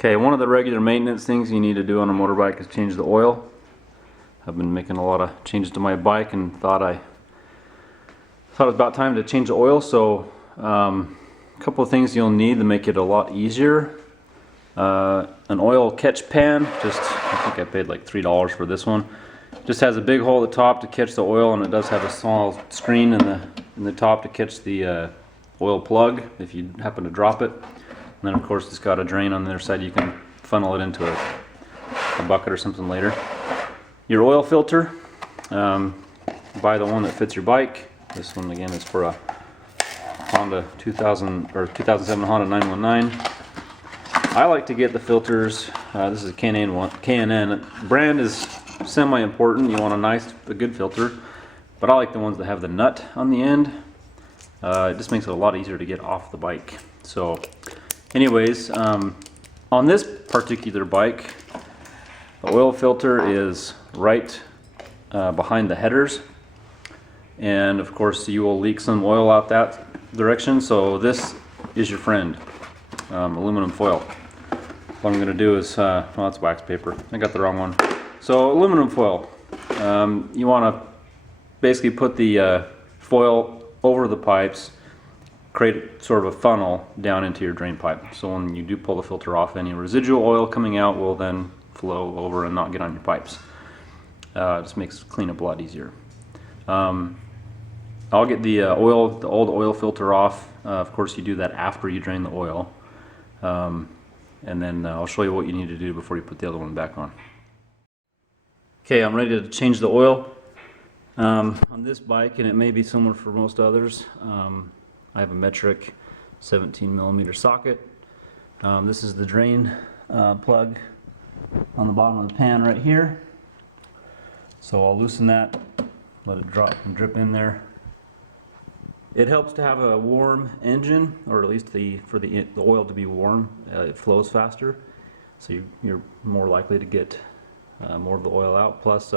Okay, one of the regular maintenance things you need to do on a motorbike is change the oil. I've been making a lot of changes to my bike and thought it was about time to change the oil. So a couple of things you'll need to make it a lot easier. An oil catch pan, I think I paid like $3 for this one. Just has a big hole at the top to catch the oil, and it does have a small screen in the top to catch the oil plug if you happen to drop it. And then of course it's got a drain on the other side. You can funnel it into a bucket or something later. Your oil filter, buy the one that fits your bike. This one again is for a Honda 2007 Honda 919. I like to get the filters. This is a K&N. Brand is semi-important. You want a good filter, but I like the ones that have the nut on the end. It just makes it a lot easier to get off the bike. So anyways, on this particular bike, the oil filter is right behind the headers, and of course you will leak some oil out that direction, so this is your friend, aluminum foil. What I'm going to do is, well, that's wax paper, I got the wrong one. So aluminum foil, you want to basically put the foil over the pipes, create sort of a funnel down into your drain pipe. So when you do pull the filter off, any residual oil coming out will then flow over and not get on your pipes. It just makes cleanup a lot easier. I'll get the old oil filter off. Of course you do that after you drain the oil. And then I'll show you what you need to do before you put the other one back on. Okay, I'm ready to change the oil on this bike, and it may be similar for most others. I have a metric 17mm socket. This is the drain plug on the bottom of the pan right here. So I'll loosen that, let it drop and drip in there. It helps to have a warm engine, or at least for the oil to be warm. It flows faster, so you're more likely to get more of the oil out. Plus,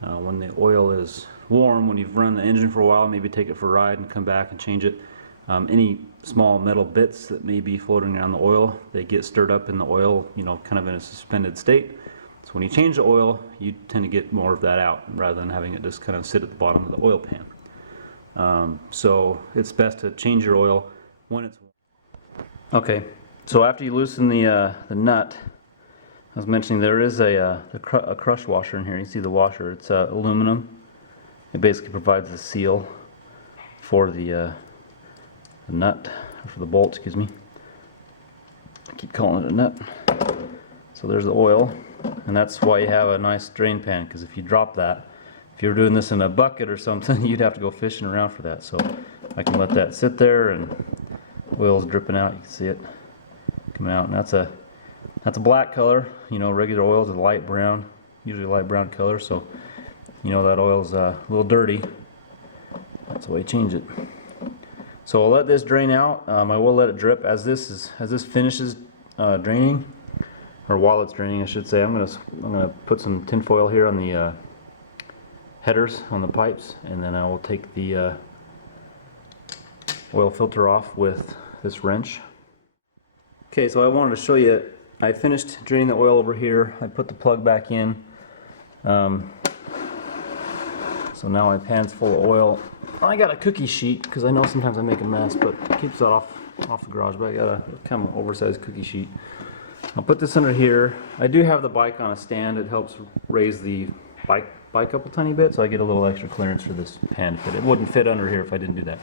when the oil is warm, when you've run the engine for a while, maybe take it for a ride and come back and change it. Any small metal bits that may be floating around the oil, they get stirred up in the oil, kind of in a suspended state. So when you change the oil, you tend to get more of that out rather than having it just kind of sit at the bottom of the oil pan. So it's best to change your oil when it's warm. Okay, so after you loosen the nut, I was mentioning there is a crush washer in here. You see the washer, it's aluminum. It basically provides the seal for the nut, or for the bolt, excuse me. I keep calling it a nut. So there's the oil, and that's why you have a nice drain pan, because if you drop that, if you were doing this in a bucket or something, you'd have to go fishing around for that. So I can let that sit there, and oil's dripping out. You can see it coming out, and that's a black color. Regular oil is a light brown, usually a light brown color. So that oil's a little dirty. That's the way you change it. So I'll let this drain out. I will let it drip as this finishes draining, or while it's draining, I should say. I'm gonna put some tin foil here on the headers on the pipes, and then I will take the oil filter off with this wrench. Okay, so I wanted to show you, I finished draining the oil over here. I put the plug back in. So now my pan's full of oil. I got a cookie sheet, because I know sometimes I make a mess, but it keeps that off the garage, but I got a kind of oversized cookie sheet. I'll put this under here. I do have the bike on a stand. It helps raise the bike up a tiny bit, so I get a little extra clearance for this pan to fit. It wouldn't fit under here if I didn't do that.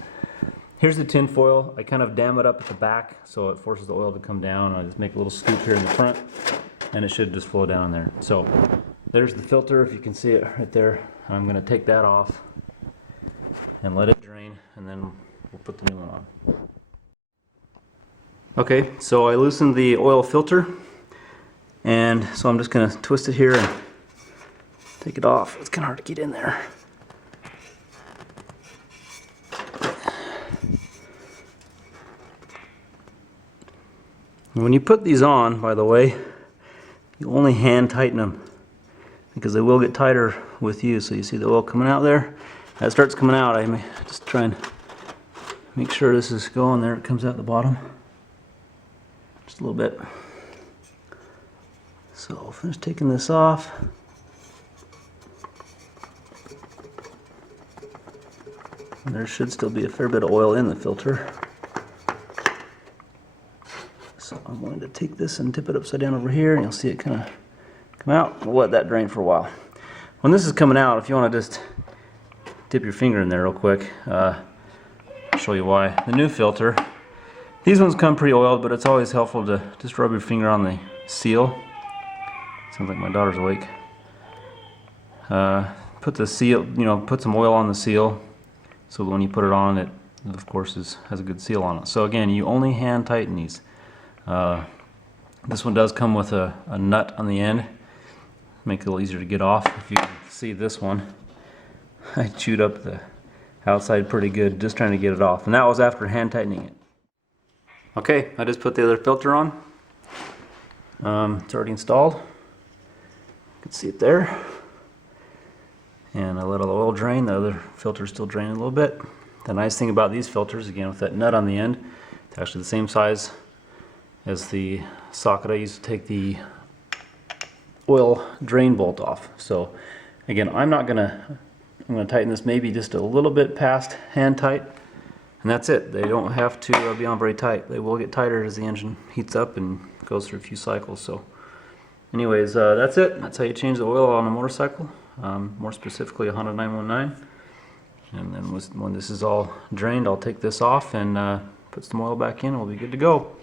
Here's the tin foil. I kind of dam it up at the back so it forces the oil to come down. I just make a little scoop here in the front, and it should just flow down there. So there's the filter, if you can see it right there. I'm going to take that off and let it drain, and then we'll put the new one on. Okay, so I loosened the oil filter, and so I'm just going to twist it here and take it off. It's kind of hard to get in there. When you put these on, by the way, you only hand tighten them, because they will get tighter with you. So you see the oil coming out there. As it starts coming out, I may just try and make sure this is going. There it comes out the bottom. Just a little bit. So I'll finish taking this off. And there should still be a fair bit of oil in the filter. So I'm going to take this and tip it upside down over here, and you'll see it kind of come out. We'll let that drain for a while. When this is coming out, if you want to just dip your finger in there real quick, I'll show you why. The new filter, these ones come pre-oiled, but it's always helpful to just rub your finger on the seal. Sounds like my daughter's awake. Put the seal, put some oil on the seal, so when you put it on, it of course has a good seal on it. So again, you only hand tighten these. This one does come with a nut on the end, make it a little easier to get off. If you can see this one, I chewed up the outside pretty good just trying to get it off, and that was after hand tightening it. Okay, I just put the other filter on. It's already installed. You can see it there. And I let all the oil drain. The other filter's still draining a little bit. The nice thing about these filters, again with that nut on the end, it's actually the same size as the socket I used to take the oil drain bolt off. So again, I'm gonna tighten this maybe just a little bit past hand tight, and that's it. They don't have to be on very tight. They will get tighter as the engine heats up and goes through a few cycles. So anyways, that's it. That's how you change the oil on a motorcycle, more specifically a Honda 919. And then when this is all drained, I'll take this off and put some oil back in, and we'll be good to go.